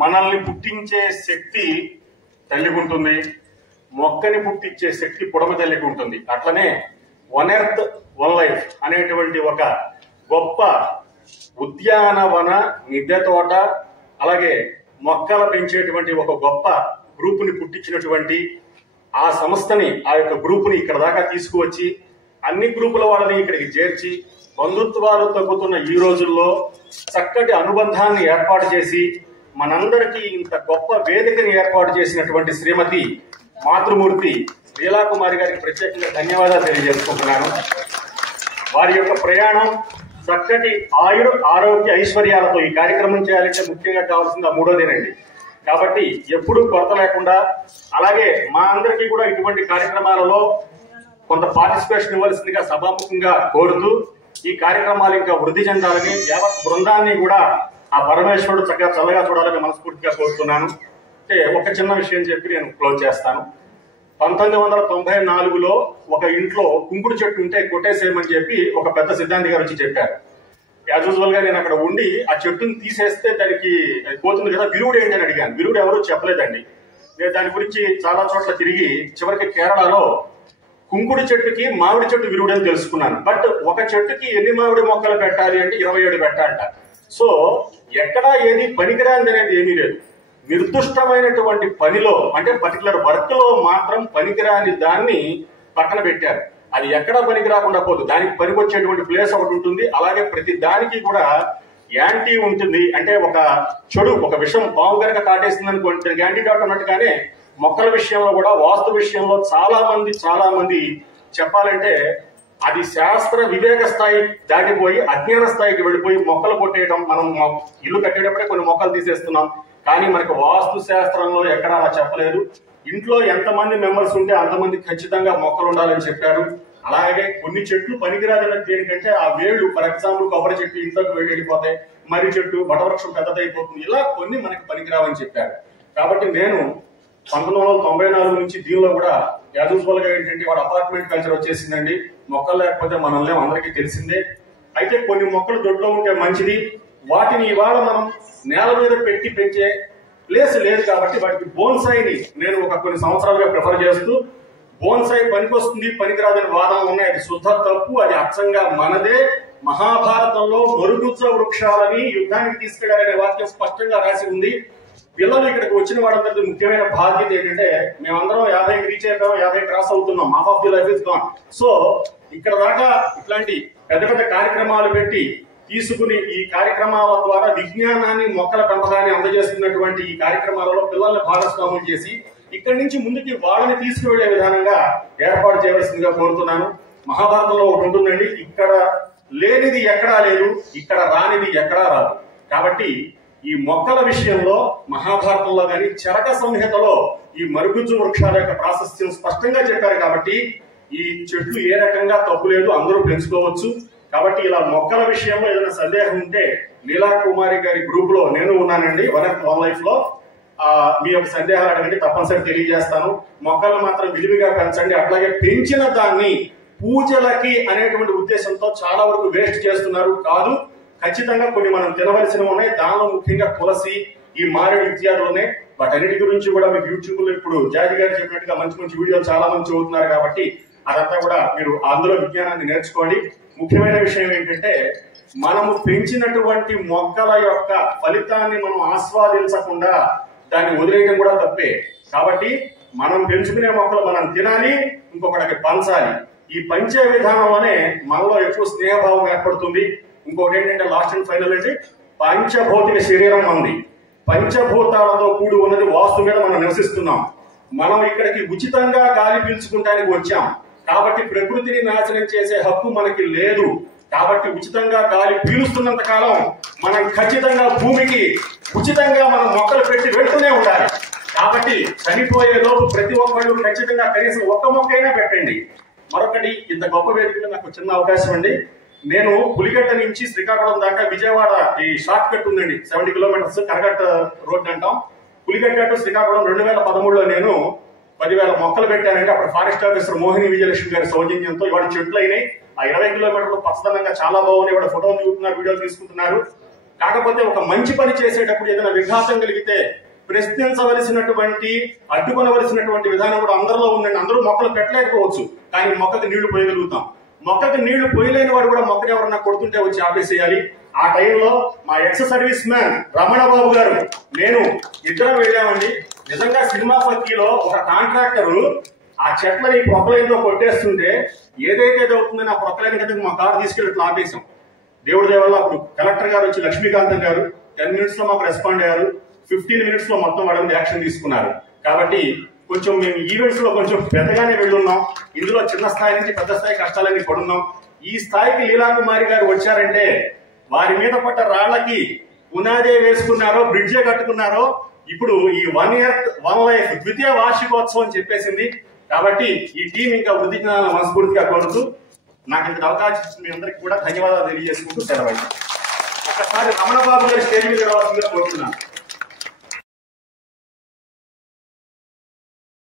మనల్ని పుట్టించే శక్తి తల్లికి ఉంటుంది, మొక్కని పుట్టించే శక్తి పుడమ తల్లికి ఉంటుంది. అట్లనే వన్ ఎర్త్ వన్ లైఫ్ అనేటువంటి ఒక గొప్ప ఉద్యానవన మిద్దె తోట, అలాగే మొక్కలు పెంచేటువంటి ఒక గొప్ప గ్రూపుని పుట్టించినటువంటి ఆ సంస్థని, ఆ యొక్క గ్రూపుని ఇక్కడ దాకా తీసుకువచ్చి అన్ని గ్రూపుల వాళ్ళని ఇక్కడికి చేర్చి బంధుత్వాలు తగ్గుతున్న ఈ రోజుల్లో చక్కటి అనుబంధాన్ని ఏర్పాటు చేసి మనందరికీ ఇంత గొప్ప వేదికని ఏర్పాటు చేసినటువంటి శ్రీమతి మాతృమూర్తి లీలాకుమారి గారికి ప్రత్యేకంగా ధన్యవాదాలు తెలియజేసుకుంటున్నాను. వారి యొక్క ప్రయాణం చక్కటి ఆరోగ్య ఐశ్వర్యాలతో ఈ కార్యక్రమం చేయాలంటే ముఖ్యంగా కావాల్సింది మూడోదేనండి. కాబట్టి ఎప్పుడూ కొరత లేకుండా, అలాగే మా అందరికీ కూడా ఇటువంటి కార్యక్రమాలలో కొంత పార్టిసిపేషన్ ఇవ్వాల్సిందిగా సభాముఖంగా కోరుతూ ఈ కార్యక్రమాలు ఇంకా వృద్ధి చెందాలని, యావత్ బృందాన్ని కూడా ఆ పరమేశ్వరుడు చల్లగా చూడాలని మనస్ఫూర్తిగా కోరుతున్నాను. అంటే ఒక చిన్న విషయం చెప్పి నేను క్లోజ్ చేస్తాను. 1994లో ఒక ఇంట్లో కుంకుడు చెట్టు ఉంటే కొట్టేసేయమని చెప్పి ఒక పెద్ద సిద్ధాంతి గారు వచ్చి చెప్పారు. యాజ్ యూజువల్ గా నేను అక్కడ ఉండి ఆ చెట్టుని తీసేస్తే దానికి పోతుంది కదా, విరుగుడు ఏంటి అని అడిగాను. విరుగుడు ఎవరు చెప్పలేదండి. నేను దాని గురించి చాలా చోట్ల తిరిగి చివరికి కేరళలో కుంకుడు చెట్టుకి మామిడి చెట్టు విరుగుడు అని తెలుసుకున్నాను. బట్ ఒక చెట్టుకి ఎన్ని మామిడి మొక్కలు పెట్టాలి అంటే 27 పెట్టాలంట. సో ఎక్కడా ఏది పనికిరాంది అనేది ఏమీ లేదు. నిర్దిష్టమైనటువంటి పనిలో, అంటే పర్టికులర్ వర్క్ లో మాత్రం పనికిరాని దాన్ని పక్కన పెట్టారు. అది ఎక్కడా పనికి రాకుండా పోదు, దానికి పనికొచ్చేటువంటి ప్లేస్ ఒకటి ఉంటుంది. అలాగే ప్రతి దానికి కూడా యాంటీ ఉంటుంది. అంటే ఒక చెడు, ఒక విషం పాము కనుక కాటేస్తుంది అనుకోండి, యాంటీడాట్ అన్నట్టుగానే మొక్కల విషయంలో కూడా, వాస్తు విషయంలో చాలా మంది చెప్పాలంటే అది శాస్త్ర వివేక స్థాయి దాటిపోయి అజ్ఞాన స్థాయికి వెళ్ళిపోయి మొక్కలు కొట్టేయడం. మనం ఇల్లు కట్టేటప్పుడే కొన్ని మొక్కలు తీసేస్తున్నాం, కానీ మనకి వాస్తు శాస్త్రంలో ఎక్కడా అలా చెప్పలేదు. ఇంట్లో ఎంతమంది మెంబర్స్ ఉంటే అంతమంది ఖచ్చితంగా మొక్కలు ఉండాలని చెప్పారు. అలాగే కొన్ని చెట్లు పనికిరాదన్నది దేనికంటే ఆ వేళ్ళు, ఫర్ ఎగ్జాంపుల్ కొబ్బరి చెట్టు ఇంట్లోకి వేడి వెళ్ళిపోతాయి, మర్రి చెట్టు వటవృక్షం పెద్దదైపోతుంది, ఇలా కొన్ని మనకి పనికిరావని చెప్పారు. కాబట్టి నేను 1994 నుంచి దీనిలో కూడా యాజువల్ గా ఏంటంటే వాడు అపార్ట్మెంట్ కల్చర్ వచ్చేసిందండి. మొక్కలు లేకపోతే మనల్ని అందరికీ తెలిసిందే. అయితే కొన్ని మొక్కలు దొడ్లో ఉంటే మంచిది, వాటిని ఇవాళ మనం నేల మీద పెట్టి పెంచే ప్లేస్ లేదు కాబట్టి వాటికి బోన్సాయిని నేను కొన్ని సంవత్సరాలుగా ప్రిఫర్ చేస్తూ, బోన్సాయి పనికొస్తుంది పనికిరాదని వాదన ఉన్నాయి. అది శుద్ధ తప్పు. అది అచ్చంగా మనదే. మహాభారతంలో మరుగుజ్జ వృక్షాలని యుద్ధానికి తీసుకెళ్లాలనే వాక్యం స్పష్టంగా రాసి ఉంది. పిల్లలు ఇక్కడికి వచ్చిన వాళ్ళందరికీ ముఖ్యమైన బాధ్యత ఏంటంటే, మేమందరం 50 రీచ్ అయిపోయాం, 50 క్రాస్ అవుతున్నాం, half of the life is gone. So ఇక్కడ దాకా ఇట్లాంటి పెద్ద కార్యక్రమాలు పెట్టి తీసుకుని ఈ కార్యక్రమాల ద్వారా విజ్ఞానాన్ని, మొక్కల పెంపకాన్ని అందజేస్తున్నటువంటి ఈ కార్యక్రమాలలో పిల్లల్ని భాగస్వాములు చేసి ఇక్కడి నుంచి ముందుకి వాళ్ళని తీసుకువెళ్లే విధానంగా ఏర్పాటు చేయవలసిందిగా కోరుతున్నాను. మహాభారతంలో ఒకటి ఉంటుందండి, ఇక్కడ లేనిది ఎక్కడా లేదు, ఇక్కడ రానిది ఎక్కడా రాదు. కాబట్టి ఈ మొక్కల విషయంలో మహాభారతంలో గాని చరక సంహితలో ఈ మరుగుజ్జు వృక్షాల యొక్క ప్రాశస్త్యం స్పష్టంగా చెప్పారు. కాబట్టి ఈ చెట్లు ఏ రకంగా తప్పు లేదు, అందరూ పెంచుకోవచ్చు. కాబట్టి ఇలా మొక్కల విషయంలో ఏదైనా సందేహం ఉంటే లీలాకుమారి గారి గ్రూప్ లో నేను ఉన్నానండి, వన్ ఎర్త్ వన్ లైఫ్ లో. మీ యొక్క సందేహాలు అడగండి, తప్పనిసరి తెలియజేస్తాను. మొక్కలను మాత్రం విరివిగా పెంచండి. అట్లాగే పెంచిన దాన్ని పూజలకి అనేటువంటి ఉద్దేశంతో చాలా వరకు వేస్ట్ చేస్తున్నారు. కాదు, ఖచ్చితంగా కొన్ని మనం తినవలసినవి ఉన్నాయి. దానిలో ముఖ్యంగా తులసి, ఈ మారేడు ఇత్యాదులు ఉన్నాయి. వాటన్నిటి గురించి కూడా మీకు యూట్యూబ్ లో ఇప్పుడు జాజి గారు చెప్పినట్టుగా మంచి వీడియోలు చాలా మంది చదువుతున్నారు. కాబట్టి అదంతా కూడా మీరు అందులో విజ్ఞానాన్ని నేర్చుకోండి. ముఖ్యమైన విషయం ఏంటంటే, మనము పెంచినటువంటి మొక్కల యొక్క ఫలితాన్ని మనం ఆస్వాదించకుండా దాన్ని వదిలేయడం కూడా తప్పే. కాబట్టి మనం పెంచుకునే మొక్కలు మనం తినాలి, ఇంకొకటికి పంచాలి. ఈ పంచే విధానంలోనే మనలో ఎక్కువ స్నేహభావం ఏర్పడుతుంది. ఇంకొకటి ఏంటంటే, లాస్ట్ అండ్ ఫైనల్ అంటే, పంచభౌతిక శరీరం ఉంది. పంచభూతాలతో కూడి ఉన్నది వాస్తు మీద మనం నివసిస్తున్నాం. మనం ఇక్కడికి ఉచితంగా గాలి పీల్చుకుంటానికి వచ్చాం. కాబట్టి ప్రకృతిని నాశనం చేసే హక్కు మనకి లేదు. కాబట్టి ఉచితంగా గాలి పీలుస్తున్నంత కాలం మనం ఖచ్చితంగా భూమికి ఉచితంగా మనం మొక్కలు పెట్టి వెళ్తూనే ఉండాలి. కాబట్టి చనిపోయే లోపు ప్రతి ఒక్కళ్ళు ఖచ్చితంగా కనీసం ఒక్క మొక్కైనా పెట్టండి. మరొకటి, ఇంత గొప్ప వేదికలో నాకు చిన్న అవకాశం అండి. నేను పులిగట్ట నుంచి శ్రీకాకుళం దాకా విజయవాడ ఈ షార్ట్ కట్ ఉందండి, 70 కిలోమీటర్స్, కరగట్ట రోడ్ అంటాం. పులిగట్ట టు శ్రీకాకుళం 2013లో నేను 10,000 మొక్కలు పెట్టానండి. అప్పుడు ఫారెస్ట్ ఆఫీసర్ మోహిని విజయలక్ష్మి గారి సౌజన్యంతో. ఇవాళ చెట్లు అయినాయి. ఆ 20 కిలోమీటర్లు పచ్చదనంగా చాలా బాగున్నాయి. ఇవాళ ఫోటోలు చూపుతున్నారు, వీడియోలు తీసుకుంటున్నారు. కాకపోతే ఒక మంచి పని చేసేటప్పుడు ఏదైనా విఘాతం కలిగితే ప్రశ్నించవలసినటువంటి అడ్డుకొనవలసినటువంటి విధానం కూడా అందరిలో ఉందండి. అందరూ మొక్కలు పెట్టలేకపోవచ్చు, కానీ మొక్కకి నీళ్లు పోయగలుగుతాం. మొక్కకి నీళ్లు పోయలేని వాడు కూడా మొక్కని ఎవరన్నా కొడుతుంటే వచ్చి ఆపేసేయాలి. ఆ టైంలో మా ఎక్స్ సర్వీస్ మ్యాన్ రమణ బాబు గారు నేను ఇద్దరం వెళ్ళామండి. నిజంగా సినిమా పక్కీలో ఒక కాంట్రాక్టరు ఆ చెట్లని ప్రొక్లైన్లో కొట్టేస్తుంటే ఏదైతే అవుతుందని ఆ ప్రొక్లైన్ కిందకి మా కారు తీసుకెళ్లి ఇట్లా ఆపేసాం. దేవుడి దేవల్ల అప్పుడు కలెక్టర్ గారు వచ్చి లక్ష్మీకాంతం గారు 10 minutes లో మాకు రెస్పాండ్ అయ్యారు. 15 minutes లో మొత్తం వాళ్ళ మీద యాక్షన్ తీసుకున్నారు. కాబట్టి కొంచెం మేము ఈవెంట్స్ లో కొంచెం పెద్దగానే వెళ్ళున్నాం. ఇందులో చిన్న స్థాయి నుంచి పెద్ద స్థాయి కష్టాలన్నీ పడున్నాం. ఈ స్థాయికి లీలాకుమారి గారు వచ్చారంటే వారి మీద పడ్డ రాళ్లకి పునాదే వేసుకున్నారో, బ్రిడ్జే కట్టుకున్నారో. ఇప్పుడు ఈ 1 year 1 life ద్వితీయ వార్షికోత్సవం అని చెప్పేసింది. కాబట్టి ఈ టీం ఇంకా వృద్ధి చెందాలని మనస్ఫూర్తిగా కోరుతూ నాకు ఇంత అవకాశం ఇచ్చిన మీ అందరికీ కూడా ధన్యవాదాలు తెలియజేసుకుంటూ సెలవు. ఒకసారి రమణ బాబు గారి స్టేజ్ మీద రావాల్సిందిగా కోరుతున్నాను.